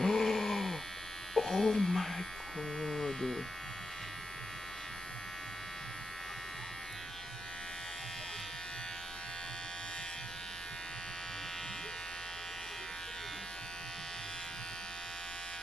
Oh my god.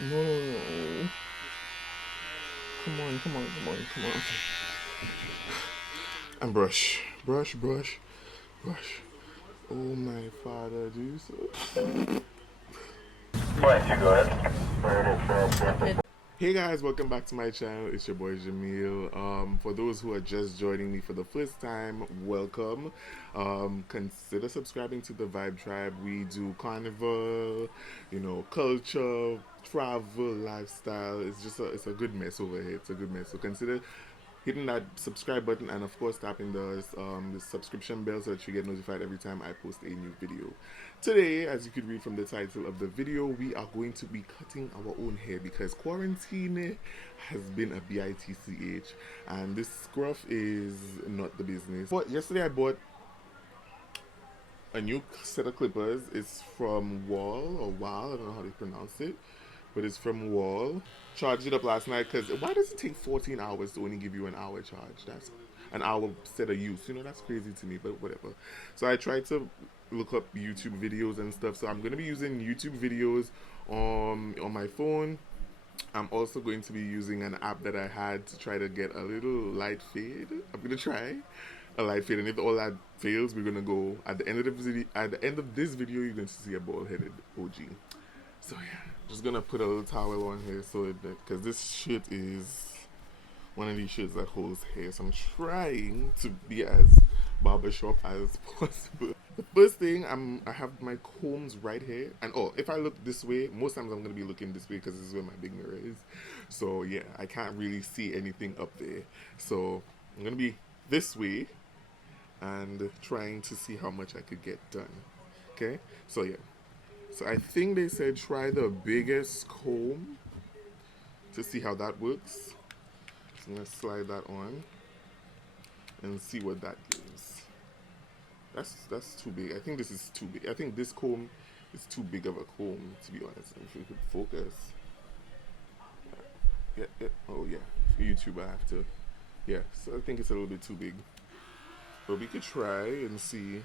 No, no, no. Come on, come on, come on, come on. And brush, brush, brush, brush. Oh my father, do so. Right, you go ahead. Hey guys, welcome back to my channel. It's your boy Jamil. For those who are just joining me for the first time, welcome. Consider subscribing to the Vibe Tribe. We do carnival, culture, travel, lifestyle. It's a good mess over here. It's a good mess. So consider hitting that subscribe button and of course tapping the subscription bell so that you get notified every time I post a new video. Today, as you could read from the title of the video, we are going to be cutting our own hair because quarantine has been a bitch and this scruff is not the business. But yesterday I bought a new set of clippers. It's from Wall or Wall, I don't know how they pronounce it, but it's from Wall. Charged it up last night because why does it take 14 hours to only give you an hour charge? That's an hour set of use. That's crazy to me, but whatever. So I tried to look up YouTube videos and stuff. So I'm going to be using YouTube videos on my phone. I'm also going to be using an app that I had to try to get a little light fade. I'm going to try a light fade, and if all that fails, we're going to go at the end of the video. At the end of this video, you're going to see a bald-headed OG. So yeah, just gonna put a little towel on here so that because this shit is one of these shits that holds hair. So I'm trying to be as barbershop as possible. The first thing I have my combs right here, and if I look this way, most times I'm gonna be looking this way because this is where my big mirror is. So yeah, I can't really see anything up there. So I'm gonna be this way and trying to see how much I could get done. Okay, so yeah. So I think they said try the biggest comb to see how that works. So I'm going to slide that on and see what that gives. That's too big. I think this is too big. I think this comb is too big of a comb, to be honest. If you could focus. Yeah. Oh yeah. For YouTube I have to. Yeah, so I think it's a little bit too big. But we could try and see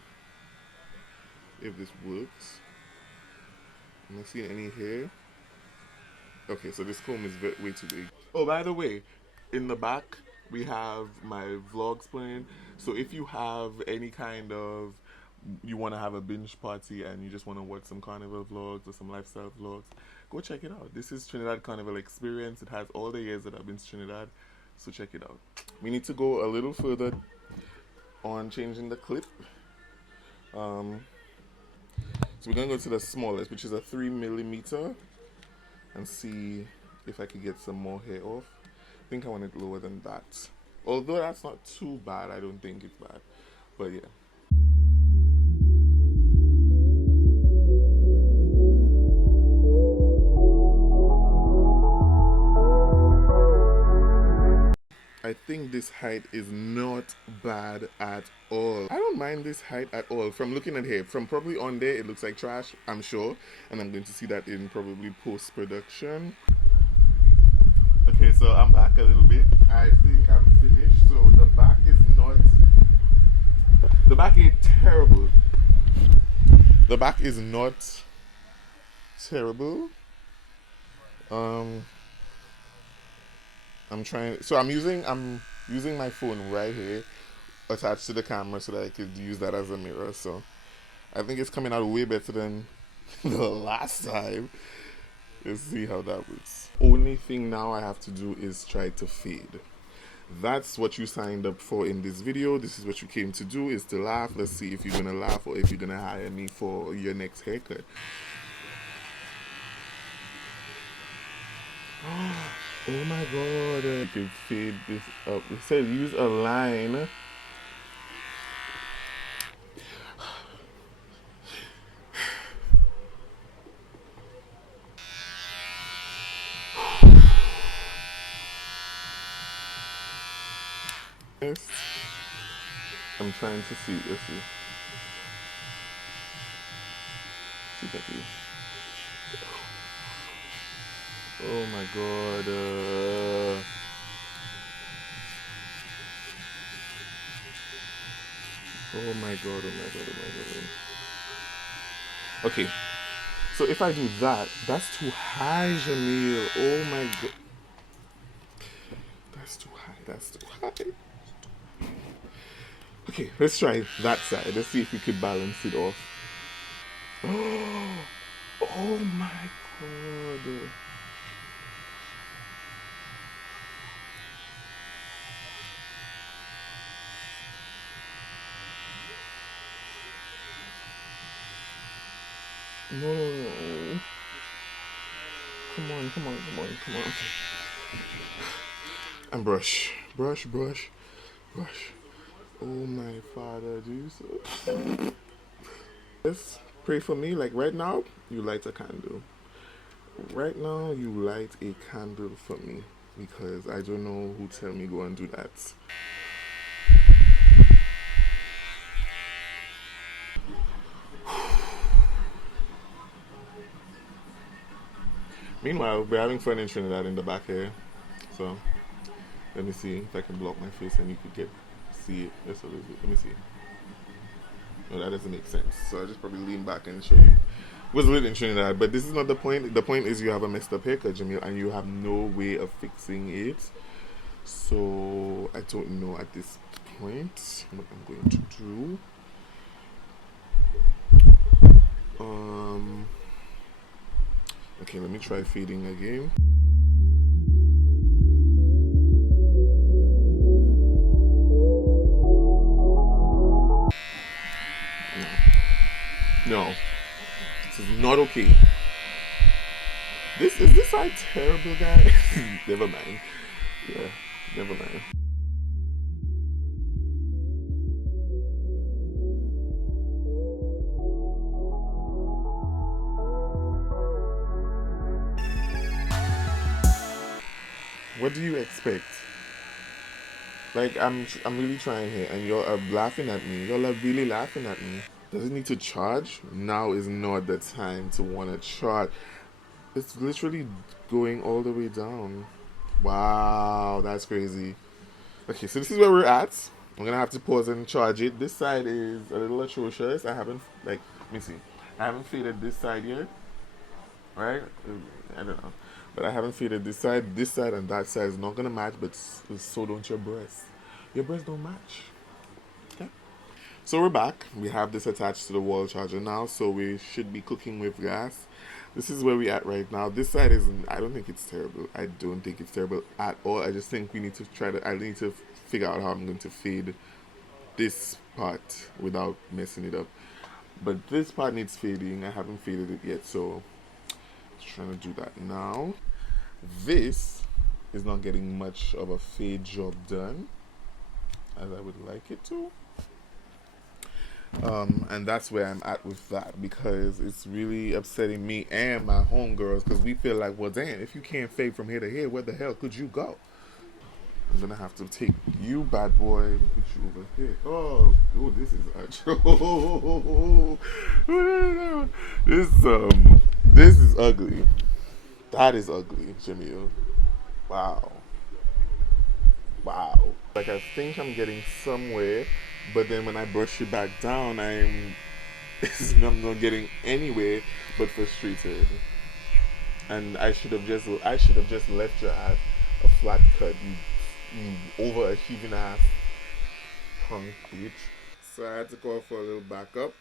if this works. I'm not seeing any hair. Okay, so this comb is way too big. Oh, by the way, in the back we have my vlogs playing. So if you have any kind of you want to have a binge party and you just want to watch some carnival vlogs or some lifestyle vlogs, go check it out. This is Trinidad Carnival Experience. It has all the years that I've been to Trinidad, so check it out. We need to go a little further on changing the clip. So we're gonna go to the smallest, which is a 3mm, and see if I could get some more hair off. I think I want it lower than that. Although that's not too bad, I don't think it's bad. But yeah. I think this height is not bad at all. I don't mind this height at all. From looking at hair, from probably on there, it looks like trash, I'm sure. And I'm going to see that in probably post-production. Okay, so I'm back a little bit. I think I'm finished. So the back is not... The back ain't terrible. The back is not terrible. I'm using my phone right here attached to the camera so that I could use that as a mirror. So I think it's coming out way better than the last time. Let's see how that works. Only thing now I have to do is try to fade. That's what you signed up for in this video. This is what you came to do, is to laugh. Let's see if you're gonna laugh or if you're gonna hire me for your next haircut. Oh my god, you can fade this up. It says use a line. Yes. I'm trying to see. Let's see. See if I can. Oh my god. Oh my god, oh my god, oh my god. Okay, so if I do that, that's too high, Jamil. Oh my god. That's too high, that's too high. Okay, let's try that side. Let's see if we could balance it off. Oh my god. No, no, no. Come on, come on, come on, come on. And brush, brush, brush, brush. Oh my Father, Jesus. Just pray for me. Like right now, you light a candle. Right now, you light a candle for me because I don't know who tell me go and do that. Meanwhile, we're having fun in Trinidad in the back here. So let me see if I can block my face and you could see it just a little bit. Let me see. No, that doesn't make sense. So I just probably lean back and show you. It was lit in Trinidad, but this is not the point. The point is you have a messed up haircut, Jamil, and you have no way of fixing it. So I don't know at this point what I'm going to do. Okay, let me try fading again. No, this is not okay. Is this side terrible, guys? Never mind. Yeah, never mind. What do you expect? Like I'm really trying here, and you're laughing at me. You're like really laughing at me. Does it need to charge? Now is not the time to want to charge. It's literally going all the way down. Wow, that's crazy. Okay, so this is where we're at. I'm gonna have to pause and charge it. This side is a little atrocious. I haven't let me see. I haven't faded this side yet, right? I don't know, but I haven't faded this side. This side and that side is not gonna match, but so don't your breasts. Your breasts don't match. Okay. So we're back. We have this attached to the wall charger now, so we should be cooking with gas. This is where we at right now. This side isn't. I don't think it's terrible. I don't think it's terrible at all. I just think we need to try to. I need to figure out how I'm going to fade this part without messing it up. But this part needs fading. I haven't faded it yet, so I'm trying to do that now. This is not getting much of a fade job done as I would like it to. And that's where I'm at with that because it's really upsetting me and my homegirls because we feel like, well, damn, if you can't fade from here to here, where the hell could you go? I'm gonna have to take you, bad boy, and put you over here. Oh, this is this is ugly. That is ugly, Jamil. Wow, wow. Like I think I'm getting somewhere, but then when I brush it back down, I'm not getting anywhere but frustrated. And I should have just left you at a flat cut, you overachieving ass punk bitch. So I had to call for a little backup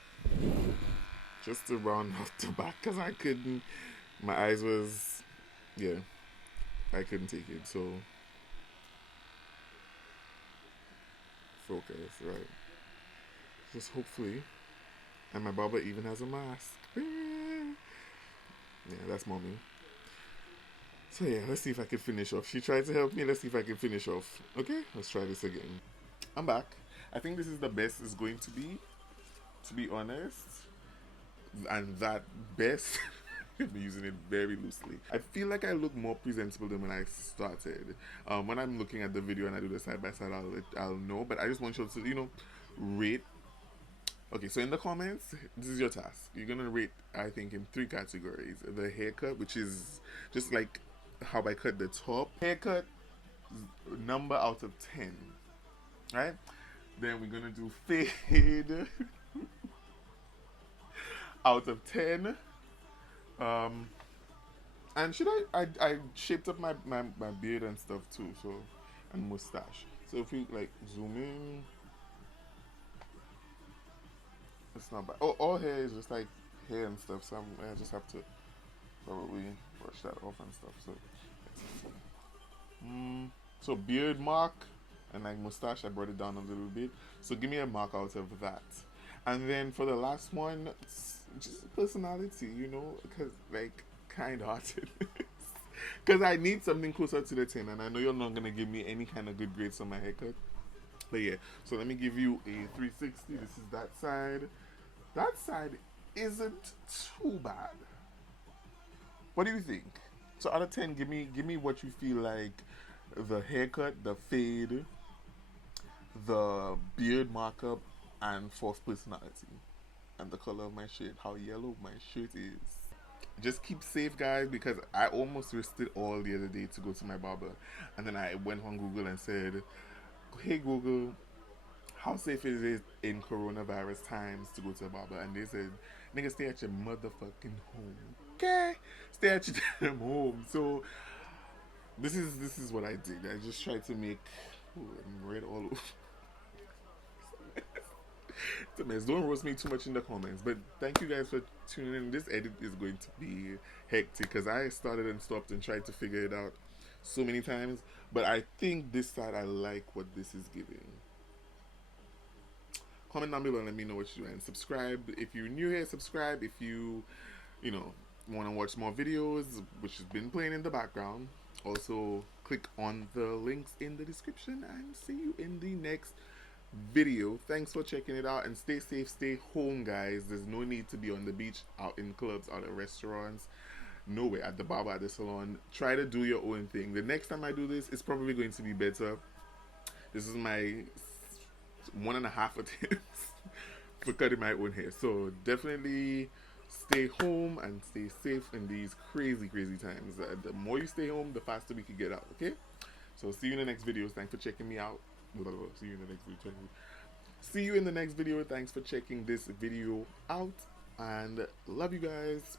just to round off the back because I couldn't. My eyes was, yeah, I couldn't take it. So focus, right? Just hopefully, and my barber even has a mask. Yeah, that's mommy. So yeah, let's see if I can finish off. She tried to help me. Let's see if I can finish off. Okay, let's try this again. I'm back. I think this is the best it's going to be honest. And that best, I'm using it very loosely. I feel like I look more presentable than when I started. When I'm looking at the video and I do the side by side, I'll know. But I just want you to rate. Okay, so in the comments, this is your task. You're gonna rate, I think, in 3 categories: the haircut, which is just like how I cut the top. Haircut, number out of 10. Right? Then we're gonna do fade out of 10. Um, and should I shaped up my beard and stuff too, so, and mustache. So if we like zoom in, it's not bad. Oh, all hair is just like hair and stuff, so I just have to probably brush that off and stuff. So, so beard mark and like mustache, I brought it down a little bit. So give me a mark out of that. And then for the last one, just personality, you know, because like kind-hearted. Because I need something closer to the 10, and I know you're not gonna give me any kind of good grades on my haircut. But yeah, so let me give you a 360. This is that side. That side isn't too bad. What do you think? So out of 10, give me what you feel like the haircut, the fade, the beard markup, and fourth personality, and the color of my shirt, how yellow my shirt is. Just keep safe, guys, because I almost risked it all the other day to go to my barber, and then I went on Google and said, "Hey Google, how safe is it in coronavirus times to go to a barber?" And they said, "Nigga, stay at your motherfucking home, okay? Stay at your damn home." So this is what I did. I just tried to make. Ooh, I'm red all over. So, don't roast me too much in the comments. But thank you guys for tuning in. This edit is going to be hectic because I started and stopped and tried to figure it out so many times. But I think this side, I like what this is giving. Comment down below and let me know what you do. And subscribe. If you're new here, subscribe. If you want to watch more videos, which has been playing in the background, also click on the links in the description and see you in the next video. Thanks for checking it out, and stay safe, stay home, guys. There's no need to be on the beach, out in clubs, out at restaurants, nowhere, at the barber, at the salon. Try to do your own thing. The next time I do this, it's probably going to be better. This is my 1.5 attempts for cutting my own hair, so definitely stay home and stay safe in these crazy times. The more you stay home, the faster we can get out. Okay, so see you in the next videos. Thanks for checking me out. See you in the next video. See you in the next video. Thanks for checking this video out, and love you guys.